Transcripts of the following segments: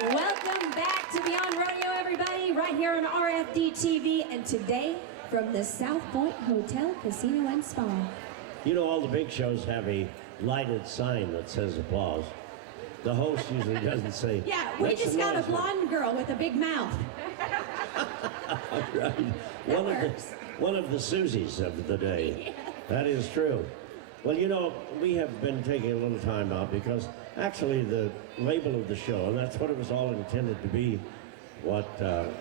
Welcome back to Beyond Rodeo, everybody, right here on RFD TV, and today from the South Point Hotel, Casino and Spa. You know, all the big shows have a lighted sign that says applause. The host usually doesn't say. Yeah, we just got a blonde girl with a big mouth. Right. One of the Susies of the day. Yeah. That is true. Well, you know, we have been taking a little time out because actually the label of the show, and that's what it was all intended to be, how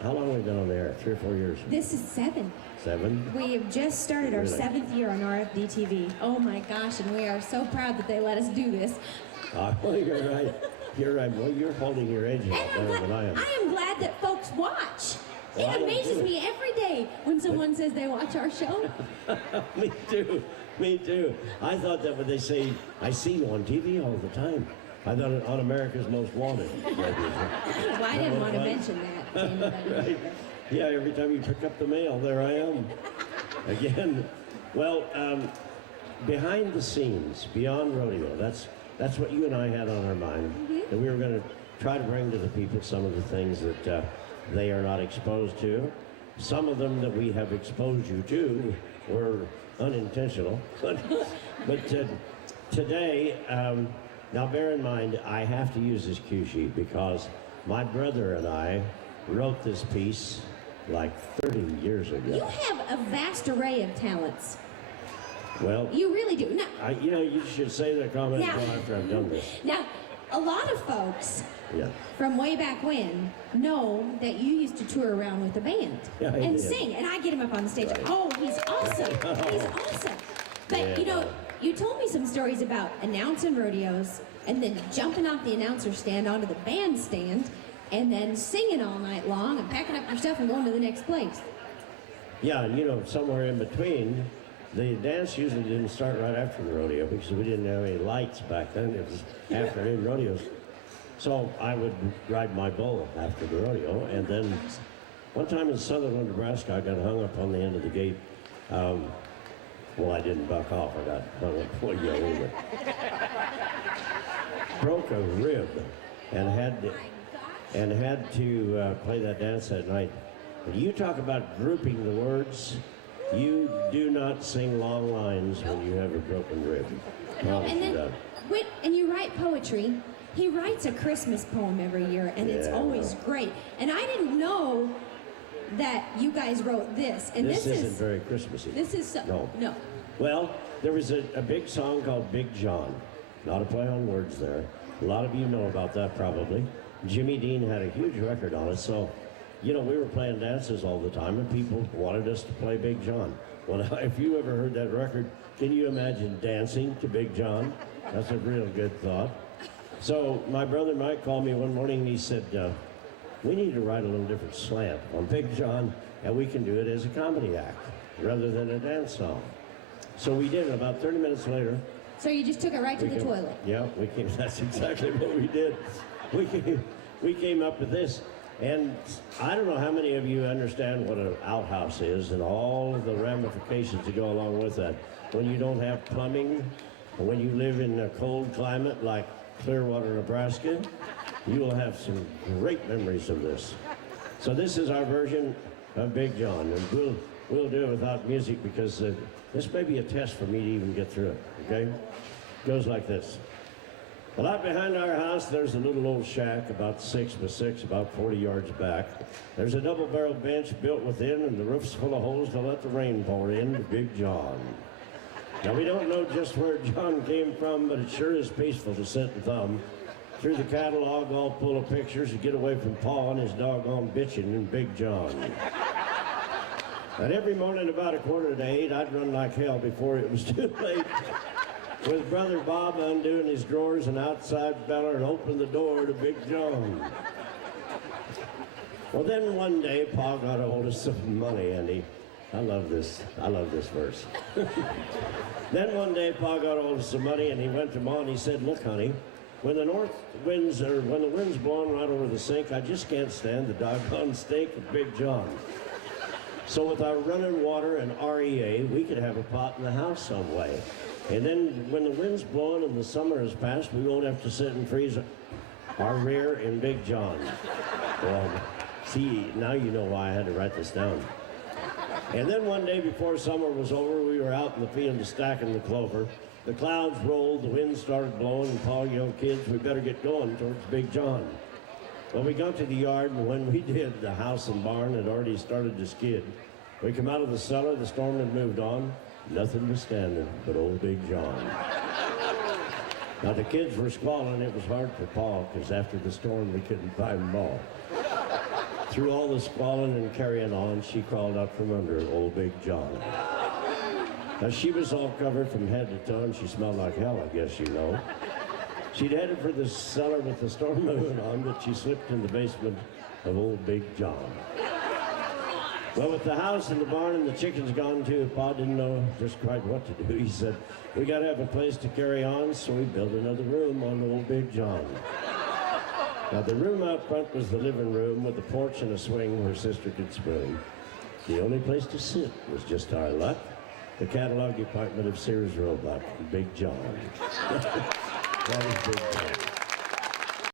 long have we been on the air? 3 or 4 years? This is 7. 7? We have just started our Really? 7th year on RFD TV. Oh my gosh, and we are so proud that they let us do this. Well, you're right. You're right. Well, you're holding your edge a lot better than I am. I am glad that folks watch. Well, It amazes me every day when someone says they watch our show. Me too. Me too. I thought that when they say, I see you on TV all the time. I thought it on America's Most Wanted. Well, I didn't want to mention that to anybody. Right. Yeah, every time you pick up the mail, there I am. Again. Well, behind the scenes, Beyond Rodeo, that's what you and I had on our mind. Mm-hmm. And we were going to try to bring to the people some of the things that they are not exposed to. Some of them that we have exposed you to were unintentional. But today, now bear in mind, I have to use this cue sheet because my brother and I wrote this piece like 30 years ago. You have a vast array of talents. Well, you really do. Now, you should say that comment after I've done this. Now, a lot of folks from way back when know that you used to tour around with a band and sing, and I get him up on the stage. Right. Oh, he's awesome! He's awesome. But you told me some stories about announcing rodeos and then jumping off the announcer stand onto the bandstand and then singing all night long and packing up your stuff and going to the next place. Yeah, and somewhere in between. The dance usually didn't start right after the rodeo because we didn't have any lights back then. It was afternoon rodeos. So I would ride my bull after the rodeo. And then one time in southern Nebraska, I got hung up on the end of the gate. Well, I didn't buck off. I got hung up before you over. Broke a rib and had to play that dance that night. And you talk about grouping the words. You do not sing long lines when you have a broken rib. And you write poetry. He writes a Christmas poem every year, and it's always great. And I didn't know that you guys wrote this. And this isn't very Christmassy. This is no. Well, there was a big song called Big John. Not a play on words there. A lot of you know about that probably. Jimmy Dean had a huge record on it, so. We were playing dances all the time, and people wanted us to play Big John. Well, if you ever heard that record, can you imagine dancing to Big John? That's a real good thought. So my brother Mike called me one morning, and he said, we need to write a little different slant on Big John, and we can do it as a comedy act rather than a dance song. So we did it about 30 minutes later. So you just took it right to the toilet? Yeah, that's exactly what we did. We came up with this. And I don't know how many of you understand what an outhouse is and all of the ramifications that go along with that. When you don't have plumbing, or when you live in a cold climate like Clearwater, Nebraska, you will have some great memories of this. So this is our version of Big John, and we'll do it without music because this may be a test for me to even get through it, okay? It goes like this. Well, out behind our house, there's a little old shack about 6 by 6, about 40 yards back. There's a double-barreled bench built within, and the roof's full of holes to let the rain pour in to Big John. Now, we don't know just where John came from, but it sure is peaceful to sit and thumb through the catalog all full of pictures to get away from Pa and his doggone bitching in Big John. And every morning about 7:45, I'd run like hell before it was too late. With Brother Bob undoing his drawers and outside Beller and opened the door to Big John. Well, then one day, Pa got a hold of some money, and I love this verse. Then one day, Pa got a hold of some money, and he went to Ma and he said, look, honey, when the wind's blowing right over the sink, I just can't stand the doggone steak of Big John. So with our running water and REA, we could have a pot in the house some way. And then when the wind's blowing and the summer has passed, we won't have to sit and freeze. our rear in Big John. Well, see, now you know why I had to write this down. And then one day before summer was over, we were out in the field stacking the clover. The clouds rolled, the wind started blowing, and Paul yelled, "Kids, we better get going towards Big John." Well, we got to the yard, and when we did, the house and barn had already started to skid. We come out of the cellar, the storm had moved on. Nothing was standing but old Big John. Now, the kids were squalling. It was hard for Paul, because after the storm, we couldn't find them all. Through all the squalling and carrying on, she crawled out from under old Big John. Now, she was all covered from head to toe, and she smelled like hell, I guess you know. She'd headed for the cellar with the storm moving on, but she slipped in the basement of old Big John. Well, with the house and the barn and the chickens gone too, Pa didn't know just quite what to do. He said, "We got to have a place to carry on," so we built another room on old Big John. Now, the room out front was the living room with a porch and a swing where Sister could spoon. The only place to sit was just our luck, the catalog department of Sears Roebuck, Big John. That was Big John.